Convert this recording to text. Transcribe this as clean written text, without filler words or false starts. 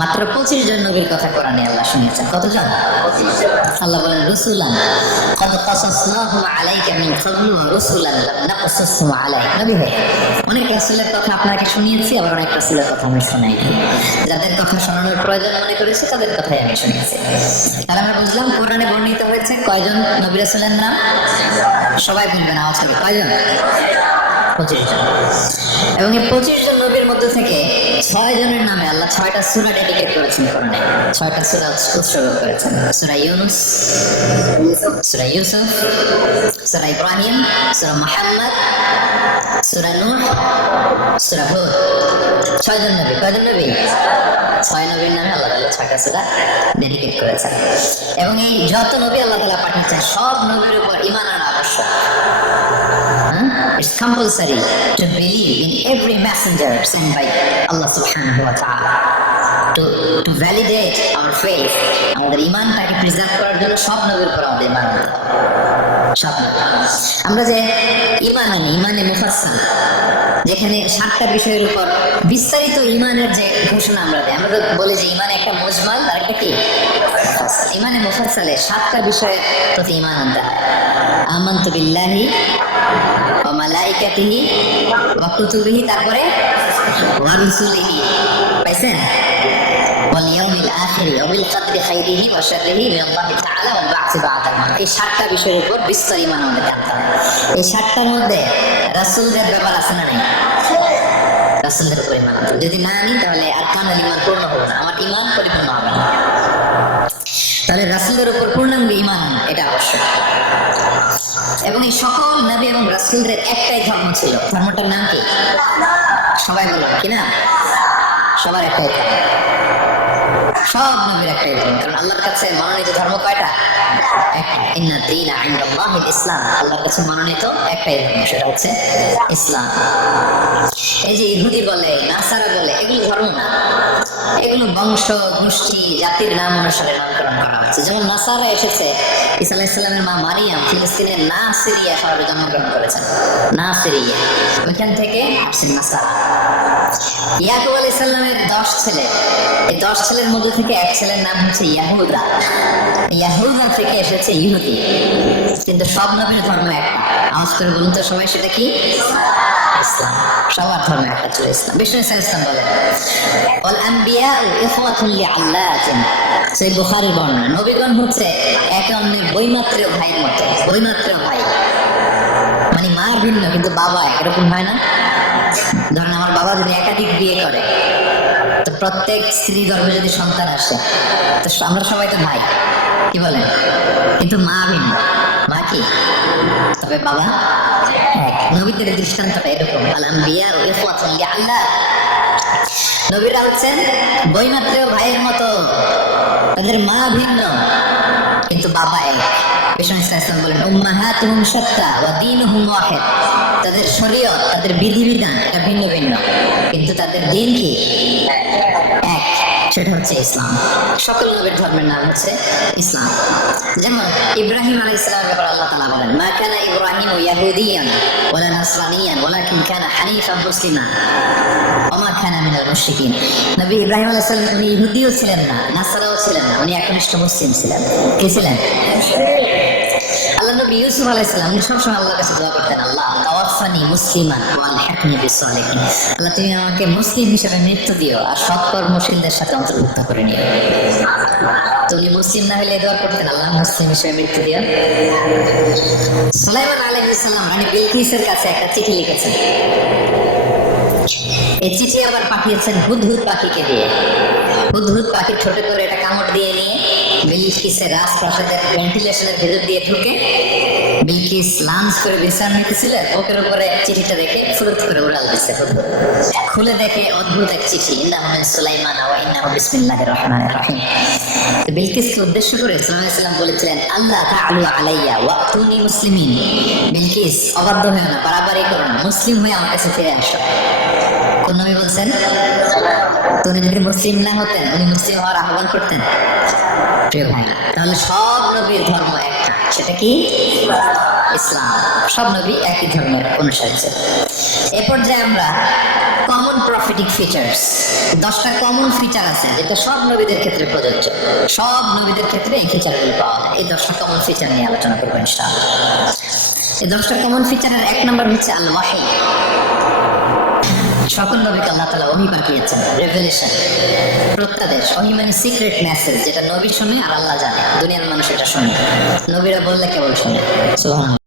মাত্র 25 জন নবীর কথা কোরআনে আল্লাহ শুনিয়েছেন। কতজন? আল্লাহ বলেন রসুলান قد قصصناهم عليك من قبل ورسلا لم نقصصهم عليك। নবী হে, অনেক রাসূলের কথা আপনাকে শুনিয়েছি, আবার অনেক রাসূলের কথা আমি শোনাইনি। যাদের কথা শোনানোর প্রয়োজন মনে করেছি তাদের কথাই আমি শুনিয়েছি। আর আমরা বুঝলাম কোরআনে বর্ণিত হয়েছে কয়জন নবী রাসূলের নাম? সবাই বলবেন আওয়াজ করে, কয়জন? 25 জন। এবং এই 25 জন নবীর মধ্যে থেকে 6 জনের নামে আল্লাহ 6টা সূরা ডেডিকেট করেছেন কোরআনে। 6টা সূরা উৎসর্গ করেছেন। সূরা ইউনূস, সূরা ইউসুফ, সূরা ইব্রাহিম, সূরা মুহাম্মদ, সূরা নূহ, সূরা হুদ। 6 জন নবী। কয়জন নবী? 6 নবীর নামে আল্লাহ তাআলা 6টা সূরা ডেডিকেট করেছেন। এবং এই যত নবী আল্লাহ তাআলা পাঠিয়েছেন সব নবীর উপর ঈমান আনা আবশ্যক। It's compulsory to believe in every messenger sent by Allah subhanahu wa ta'ala. To validate our faith, আমাদের ঈমানটাকে প্রিজার্ভ করার জন্য সব নবীর উপর আমাদের ঈমান আনতে হবে। সব নবী। আমরা যে ঈমান আনি, ঈমানে মুফাসসাল, যেখানে 7টা বিষয়ের উপর বিস্তারিত ঈমানের যে ঘোষণা আমরা দিই, আমরা তো বলি যে ঈমান একটা মুজমাল আর একটা কি ঈমানে মুফাসসালে 7টা বিষয়ের প্রতি ঈমান আনতে হয়। আমানতু বিল্লাহি ওয়া মালাইকাতিহি ওয়া কুতুবিহি, তারপরে ওয়া রুসুলিহি, পাইছেন? ওয়াল ইয়াউমিল আখির ওয়া বিল কদরি খাইরিহি ওয়া শাররিহি মিনাল্লাহি তাআলা ওয়াল বা'সি বা'দাল মাউত। এই 7টা বিষয়ের উপর বিস্তার ঈমান আমাদের আনতে হয়। এই 7টার মধ্যে রাসূলদের ব্যাপার আছে না নাই? রাসূলদের উপর ঈমান আনতে হবে। যদি না আনি তাহলে আরকানুল ঈমান পূর্ণ হবে না, আমার ঈমান পরিপূর্ণ হবে না। তাহলে রাসূলদের উপর পূর্ণাঙ্গ ঈমান এটা আবশ্যক। এবং এই সকল নবী এবং রাসূলদের একটাই ধর্ম ছিল। ধর্মটার নাম কি? সবাই বলুন, কি না? সবার একটাই ধর্ম। সব নবীর একটাই ধর্ম। কারণ আল্লাহর কাছে মনোনীত ধর্ম কয়টা? একটা। ইন্না দীনা ইনদাল্লাহিল ইসলাম। আল্লাহর কাছে মনোনীত একটাই ধর্ম, সেটা হচ্ছে ইসলাম। এই যে ইহুদি বলে, নাসারা বলে, এগুলো ধর্ম না। এগুলো বংশ, গোষ্ঠী, জাতির নাম অনুসারে নামকরণ করা হচ্ছে। যেমন নাসারা এসেছে, ঈসা আলাইহিস সালামের মা মারিয়াম ফিলিস্তিনের নাসিরিয়া শহরে জন্মগ্রহণ করেছেন। নাসিরিয়া, ওইখান থেকে আসছেন নাসারা। ইয়াকুব আলাইহিস সালামের 10 ছেলে, এই 10 ছেলের মধ্যে থেকে এক ছেলের নাম হচ্ছে ইয়াহুদা। ইয়াহুদা থেকে এসেছে ইহুদি। কিন্তু সব নবীর ধর্ম একটা। আওয়াজ করে বলুন তো সবাই, সেটা কি? ইসলাম। সবার ধর্ম একটা ছিল ইসলাম। বিষ্ণু ইসলাম বলেন ওয়াল আম্বিয়া ইখওয়াতুন লিআল্লাতিন। সেই বুখারীর বর্ণনা, নবীগণ হচ্ছে একে অন্যের বৈমাত্রেয় ভাইয়ের মতো। বৈমাত্রেয় ভাই মানে মার ভিন্ন কিন্তু বাবা এরকম হয় না? ধরেন আমার বাবা যদি একাধিক বিয়ে করে, তো প্রত্যেক স্ত্রী গর্ভে যদি সন্তান আসে, তো আমরা সবাই তো ভাই, কি বলেন? কিন্তু মা ভিন্ন। মা কি? তবে বাবা এক। নবীদের দৃষ্টান্তটা এরকম, আল আম্বিয়া ইখওয়াতুন লিআল্লাহ। নবীরা হচ্ছেন বৈমাত্রেয় ভাইয়ের মতো, তাদের মা ভিন্ন কিন্তু বাবা এক। বিষ্ণু ইসলাম বলেন উম্মাহাতুহুম শাত্তা ওয়া দীনুহুম ওয়াহিদ। তাদের শরীয়ত, তাদের বিধিবিধান এটা ভিন্ন ভিন্ন, কিন্তু তাদের দিন কি? এক, সেটা হচ্ছে ইসলাম। সকল নবীর ধর্মের নাম হচ্ছে ইসলাম। যেমন ইব্রাহিম আলাইহিস সালামের ব্যাপারে আল্লাহ তাআলা বলেন মা কানা ইব্রাহিমু ইয়াহুদিয়ান ওয়ালা নাসরানিয়ান ওয়ালাকিন কানা হানিফান মুসলিমান ওয়া মা কানা মিনাল মুশরিকিন। নবী ইব্রাহিম আলাইহিস সালাম উনি ইহুদিও ছিলেন না, নাসারাও ছিলেন না, উনি একনিষ্ঠ মুসলিম ছিলেন। কে ছিলেন? আল্লাহ নবী ইউসুফ আলাইহিস সালাম উনি সবসময় আল্লাহর কাছে দোয়া করতেন, আল্লাহ তাওয়াফানি মুসলিমান ওয়া আলহিকনি বিসসালিহিন। আল্লাহ তুমি আমাকে মুসলিম হিসেবে মৃত্যু দিও আর সৎকর্মশীলদের সাথে অন্তর্ভুক্ত করে নিও। তো উনি মুসলিম না হলে দোয়া করতেন, আল্লাহ মুসলিম হিসেবে মৃত্যু দিও। সুলাইমান আলাইহিস সালাম রানী বিলকিসের কাছে একটা চিঠি লিখেছেন। এই চিঠি আবার পাঠিয়েছেন হুদহুদ পাখিকে দিয়ে। হুদহুদ পাখি ছোট করে এটা কামড় দিয়ে নিয়ে বিলকিসের রাজপ্রাসাদের ভেন্টিলেশনের ভেতর দিয়ে ঢুকে বিলকিস লাঞ্চ করে বিশ্রাম নিতেছিলেন, ওকের উপরে চিঠিটা রেখে ফুরুত করে উড়াল দিচ্ছে। খুলে দেখে অদ্ভুত এক চিঠি, ইন্নাহু মিন সুলাইমান ওয়া ইন্নাহু বিসমিল্লাহির রহমানির রহিম। বিলকিসকে উদ্দেশ্য করে সাল্লাল্লাহু আলাইহি ওয়াসাল্লাম বলেছিলেন আল্লাহ তাআলু আলাইয়া ওয়াতুনি মুসলিমিন। বিলকিস অবাধ্য হয়ে না, বাড়াবাড়ি করো না, মুসলিম হয়ে আমার কাছে ফিরে আসো। কোন নবী বলছেন? তো উনি যদি মুসলিম না হতেন, উনি মুসলিম হওয়ার আহ্বান করতেন? প্রিয় ভাই, তাহলে সব নবীর ধর্ম একটা, সেটা কি? ইসলাম। সব নবী একই ধর্মের অনুসারী ছিলেন। এ পর্যায়ে আমরা কমন প্রফিটিক ফিচার্স, 10টা কমন ফিচার আছে যেটা সব নবীদের ক্ষেত্রে প্রযোজ্য, সব নবীদের ক্ষেত্রে এই ফিচারগুলো পাওয়া যায়। এই 10টা কমন ফিচার নিয়ে আলোচনা করবো ইনশাআল্লাহ। এই 10টা কমন ফিচারের 1 নম্বর হচ্ছে আল ওয়াহি। সকল নবীকে আল্লাহ তাআলা ওহী পাঠিয়েছেন, রেভেলেশন, প্রত্যাদেশ। ওহী মানে সিক্রেট মেসেজ, যেটা নবী শুনে আর আল্লাহ জানে, দুনিয়ার মানুষ এটা শুনে, নবীরা বললে কেবল শুনে। সুবহানাল্লাহ।